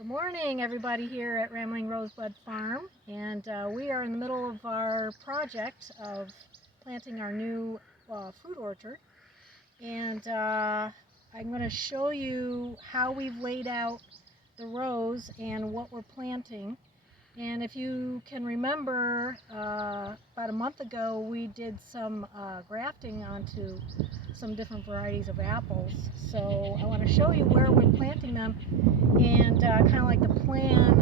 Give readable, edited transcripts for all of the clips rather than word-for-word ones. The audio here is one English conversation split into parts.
Good morning, everybody here at Rambling Rosebud Farm, and we are in the middle of our project of planting our new fruit orchard, and I'm going to show you how we've laid out the rows and what we're planting. And if you can remember, about a month ago we did some grafting onto some different varieties of apples, so I want to show you where we're planting them and kind of like the plan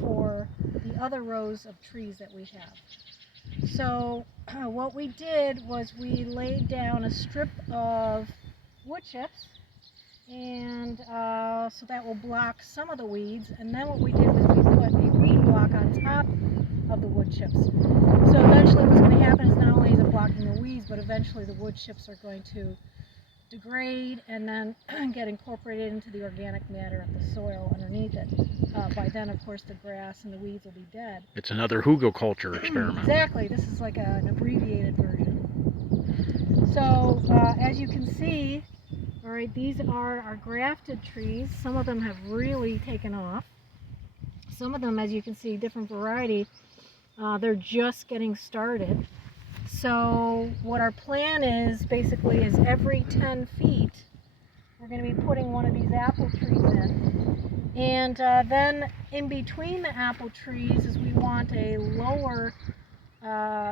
for the other rows of trees that we have. So what we did was we laid down a strip of wood chips, and so that will block some of the weeds, and then what we did was we put a weed block on top of the wood chips. So eventually what's going to happen is not only is it blocking the weeds, but eventually the wood chips are going to degrade and then get incorporated into the organic matter of the soil underneath it. By then, of course, the grass and the weeds will be dead. It's another hugelkultur experiment. Exactly. This is like an abbreviated version. So as you can see, all right, these are our grafted trees. Some of them have really taken off. Some of them, as you can see, different variety, they're just getting started. So what our plan is basically is every 10 feet we're going to be putting one of these apple trees in, and then in between the apple trees is we want a lower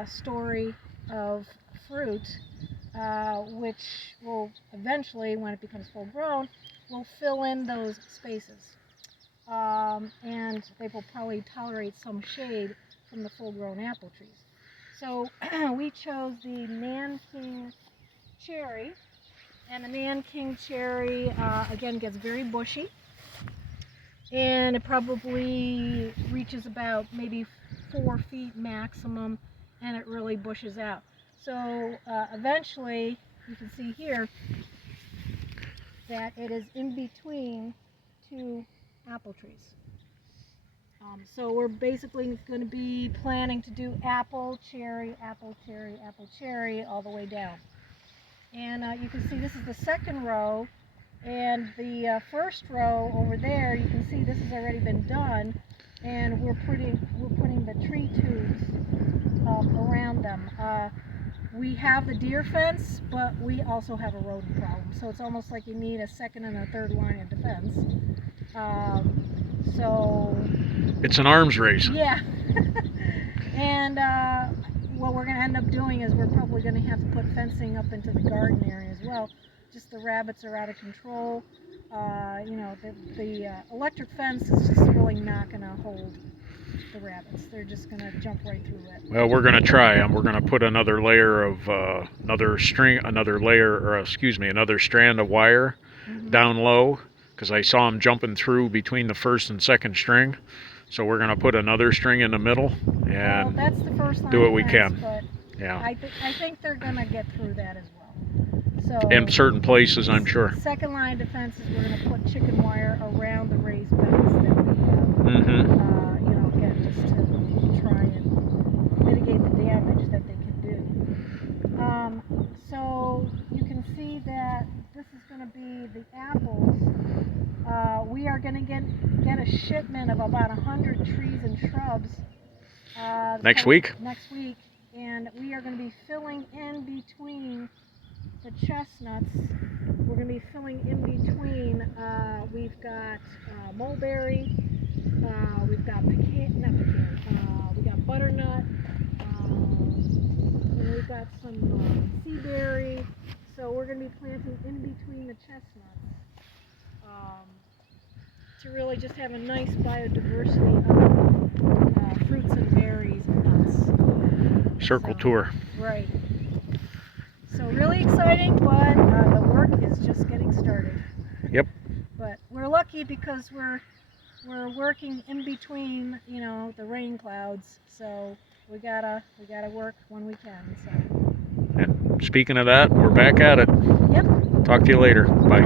story of fruit, which will eventually, when it becomes full grown, will fill in those spaces, and they will probably tolerate some shade from the full grown apple trees. So we chose the Nanking cherry, and the Nanking cherry again gets very bushy, and it probably reaches about maybe 4 feet maximum, and it really bushes out. So eventually you can see here that it is in between two apple trees. So we're basically going to be planning to do apple, cherry, apple, cherry, apple, cherry all the way down. And you can see this is the second row, and the first row over there, you can see this has already been done, and we're putting the tree tubes around them. We have the deer fence, but we also have a rodent problem, so it's almost like you need a second and a third line of defense. So it's an arms race. Yeah. And what we're going to end up doing is we're probably going to have to put fencing up into the garden area as well. Just the rabbits are out of control. You know, the electric fence is just really not going to hold the rabbits. They're just going to jump right through it. Well, we're going to try. We're going to put another layer of another strand of wire down low, because I saw them jumping through between the first and second string. So we're going to put another string in the middle and that's the first line do what we defense, can. But yeah. I think they're going to get through that as well. So in certain places, I'm sure. Second line of defense is we're going to put chicken wire around the raised beds that we have. You know, again, just to try and mitigate the damage that they can do. So you can see that this is going to be the apples. We are going to get a shipment of about 100 trees and shrubs next week, and we are going to be filling in between the chestnuts. We're going to be filling in between. We've got mulberry, we've got we got butternut, and we've got some seaberry. So we're going to be planting in between the chestnuts to really just have a nice biodiversity of fruits and berries and nuts. Circle tour. Right. So really exciting, but the work is just getting started. Yep. But we're lucky because we're working in between, you know, the rain clouds. So we gotta work when we can. So. And speaking of that, we're back at it. Yep. Talk to you later. Bye.